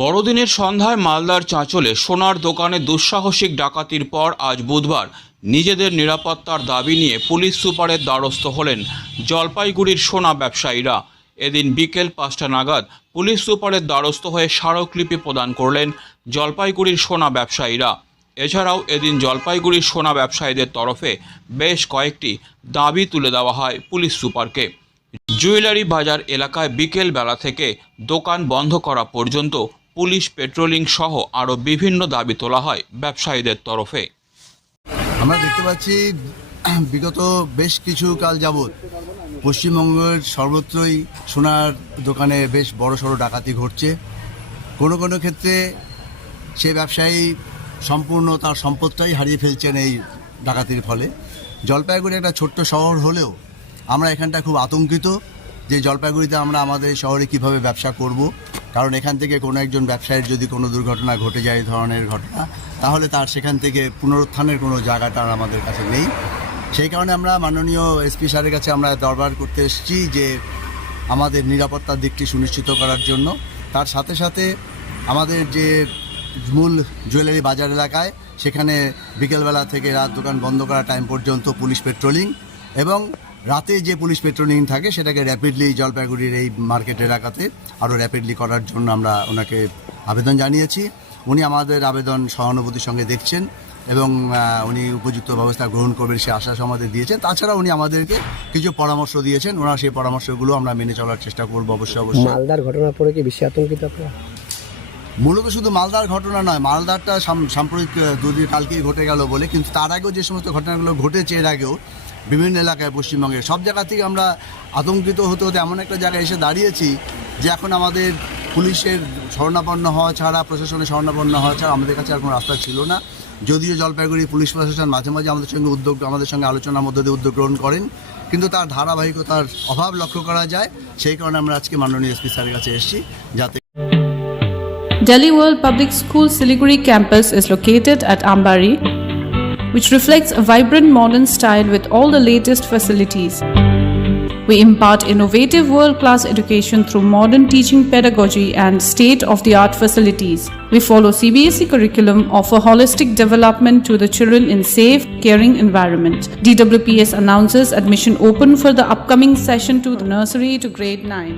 বড়দিনের সন্ধ্যায় মালদার চাঁচলে সোনার দোকানে দুঃসাহসিক ডাকাতির পর আজ বুধবার নিজেদের নিরাপত্তার দাবি নিয়ে পুলিশ সুপারের দ্বারস্থ হলেন জলপাইগুড়ির সোনা ব্যবসায়ীরা। এদিন বিকেল ৫টা নাগাদ পুলিশ সুপারের দ্বারস্থ হয়ে স্মারকলিপি প্রদান করলেন জলপাইগুড়ির সোনা ব্যবসায়ীরা। এছাড়াও এদিন জলপাইগুড়ির সোনা ব্যবসায়ীদের তরফে বেশ কয়েকটি দাবি তুলে দেওয়া হয় পুলিশ সুপারকে। জুয়েলারি বাজার এলাকায় বিকেল বেলা থেকে দোকান বন্ধ করা পর্যন্ত পুলিশ পেট্রোলিং সহ আরও বিভিন্ন দাবি তোলা হয় ব্যবসায়ীদের তরফে। আমরা দেখতে পাচ্ছি বিগত বেশ কিছু কাল যাবৎ পশ্চিমবঙ্গের সর্বত্রই সোনার দোকানে বেশ বড়সড় ডাকাতি ঘটছে। কোনো কোনো ক্ষেত্রে সে ব্যবসায়ী সম্পূর্ণ তার সম্পদটাই হারিয়ে ফেলছেন এই ডাকাতির ফলে। জলপাইগুড়ি একটা ছোট্ট শহর হলেও আমরা এখানটা খুব আতঙ্কিত যে জলপাইগুড়িতে আমরা আমাদের শহরে কিভাবে ব্যবসা করব, কারণ এখান থেকে কোনো একজন ব্যবসায়ীর যদি কোনো দুর্ঘটনা ঘটে যায় এই ধরনের ঘটনা, তাহলে তার সেখান থেকে পুনরুত্থানের কোনো জায়গাটা আমাদের কাছে নেই। সেই কারণে আমরা মাননীয় এসপি স্যারের কাছে আমরা দরবার করতে এসেছি যে আমাদের নিরাপত্তার দিকটি সুনিশ্চিত করার জন্য। তার সাথে সাথে আমাদের যে মূল জুয়েলারি বাজার এলাকায় সেখানে বিকেলবেলা থেকে রাত দোকান বন্ধ করা টাইম পর্যন্ত পুলিশ পেট্রোলিং, এবং রাতে যে পুলিশ পেট্রোলিং থাকে সেটাকে র্যাপিডলি জলপাইগুড়ির এই মার্কেট এলাকাতে আরও র্যাপিডলি করার জন্য আমরা ওনাকে আবেদন জানিয়েছি। উনি আমাদের আবেদন সহানুভূতির সঙ্গে দেখছেন এবং উনি উপযুক্ত ব্যবস্থা গ্রহণ করবেন সে আশ্বাস আমাদের দিয়েছেন। তাছাড়া উনি আমাদেরকে কিছু পরামর্শ দিয়েছেন, ওনার সেই পরামর্শগুলো আমরা মেনে চলার চেষ্টা করবো অবশ্যই। মালদার ঘটনার পরে কি বেশি আতঙ্কিত আপনারা? মূলত শুধু মালদার ঘটনা নয়, মালদারটা সাম্প্রতিক দুদিন কালকেই ঘটে গেল বলে, কিন্তু তার আগেও যে সমস্ত ঘটনাগুলো ঘটেছে এর আগেও বিভিন্ন এলাকায় পশ্চিমবঙ্গের সব জায়গা থেকে আমরা আতঙ্কিত হতে হতে এমন একটা জায়গায় এসে দাঁড়িয়েছি যে এখন আমাদের পুলিশের শরণাপন্ন হওয়া ছাড়া, প্রশাসনের শরণাপন্ন হওয়া ছাড়া আমাদের কাছে আর কোনো রাস্তা ছিল না। যদিও জলপাইগুড়ি পুলিশ প্রশাসন মাঝে মাঝে আমাদের সঙ্গে আলোচনার মধ্যে দিয়ে উদ্যোগ গ্রহণ করেন, কিন্তু তার ধারাবাহিকতার অভাব লক্ষ্য করা যায়। সেই কারণে আমরা আজকে মাননীয় এসপি স্যারের কাছে এসেছি যাতে Delhi World Public School Siliguri campus is located at Ambari, which reflects a vibrant modern style with all the latest facilities. We impart innovative world-class education through modern teaching pedagogy and state-of-the-art facilities. We follow CBSE curriculum, offer holistic development to the children in safe, caring environment. DWPS announces admission open for the upcoming session to the nursery to grade 9.